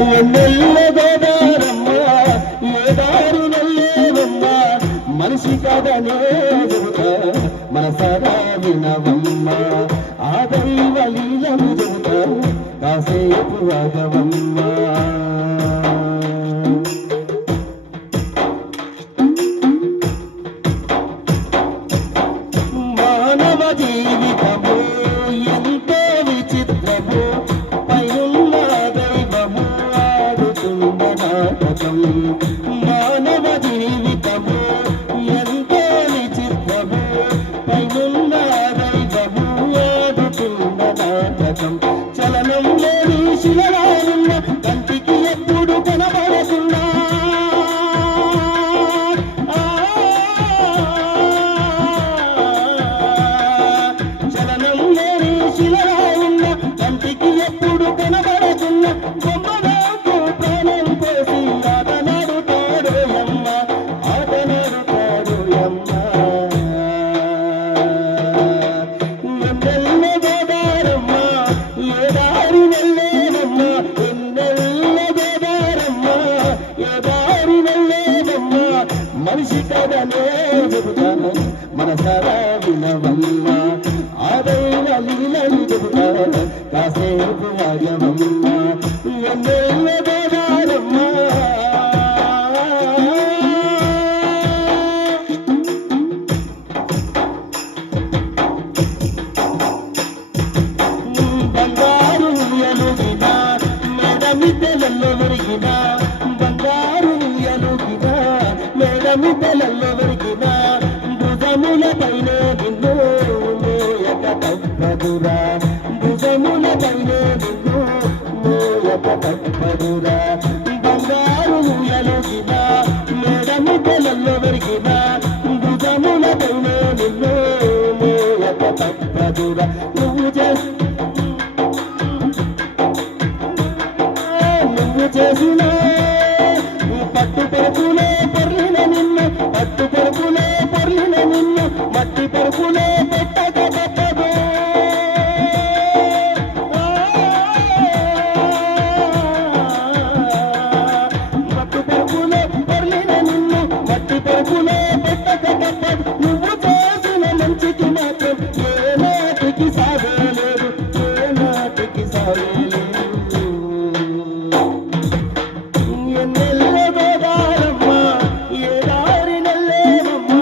ఎన్నెల్ల గోదారమ్మ ఏ దారులెల్లేవమ్మ మనిషి కదనే చెబుతా మనసారా వినవమ్మ ఆ దైవ లీలను చెబుతా కాసేపు రాగవమ్మ మానవ జీవితము ఎంతో విచిత్రము పైనున్న దైవము ఆడుతున్న నాటకం మానవ జీవితము ఎంతో విచిత్రము పైనున్న దైవము ఆడుతున్న నాటకం చలనం లేని శిలరానున్న కంటికి ఎప్పుడు కనబడుతున్నా చలనం లేని శిలరానున్న కంటికి ఎప్పుడు కనబడుతున్న బొమ్మలకు ప్రాణం పోసి ఆటనాడుతాడు అమ్మ ఆటనాడుతాడు అమ్మ ఎన్నెల్ల గోదారమ్మ ఏ దారి వెళ్ళేవమ్మ ఎన్నెల్ల గోదారమ్మ ఏ దారి వెళ్ళేవమ్మ మనిషి కదనే చెబుతాను మనసారా వినవమ్మ ఆదైన లీలలు చెబుతా కాసేపు వాగవమ్మ ఎన్నెల్ల గోదారమ్మ బంగారు ఎలుగిన మేడమిద్దెలలో విరిగిన బంగారు ఎలుగిన మేడమిద్దెలలో విరిగిన భుజముల పైన నిన్ను మోయక తప్పదురా భుజముల పైన నిన్ను మోయక తప్పదురా బంగారు ఎలుగిన మేడమిద్దెలలో విరిగిన భుజముల పైన నిన్ను మోయక తప్పదురా నువ్వు చేసిన పట్టు పరుపులే పొర్లిన నిన్ను పట్టు పరుపులే పొర్లిన నిన్ను మట్టి పరుపులే పెట్టక తప్పదు పట్టు పరుపులే పొర్లిన నిన్ను మట్టి పరుపులే పెట్టక తప్పదు నువ్వు చేసిన మంచికి మాత్రం ఏ నాటికి సాగలేదు ఏ నాటికి సాగలేదు ఎన్నెల్ల గోదారమ్మ ఏ దారి నెల్లేవమ్మ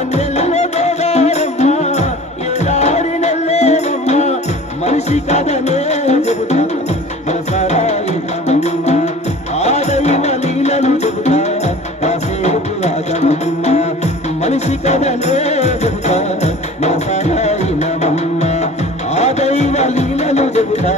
ఎన్నెల్ల గోదారమ్మ ఏ దారి నెల్లేవమ్మ మనిషి కదనే చెబుతా మనసారా వినవమ్మ ఆ దైవ లీలలు చెబుతా కాసేపు రాగవమ్మ మనిషి కదనే చెబుతా మనసారా వినవమ్మ ఆ దైవ లీలలు చెబుతా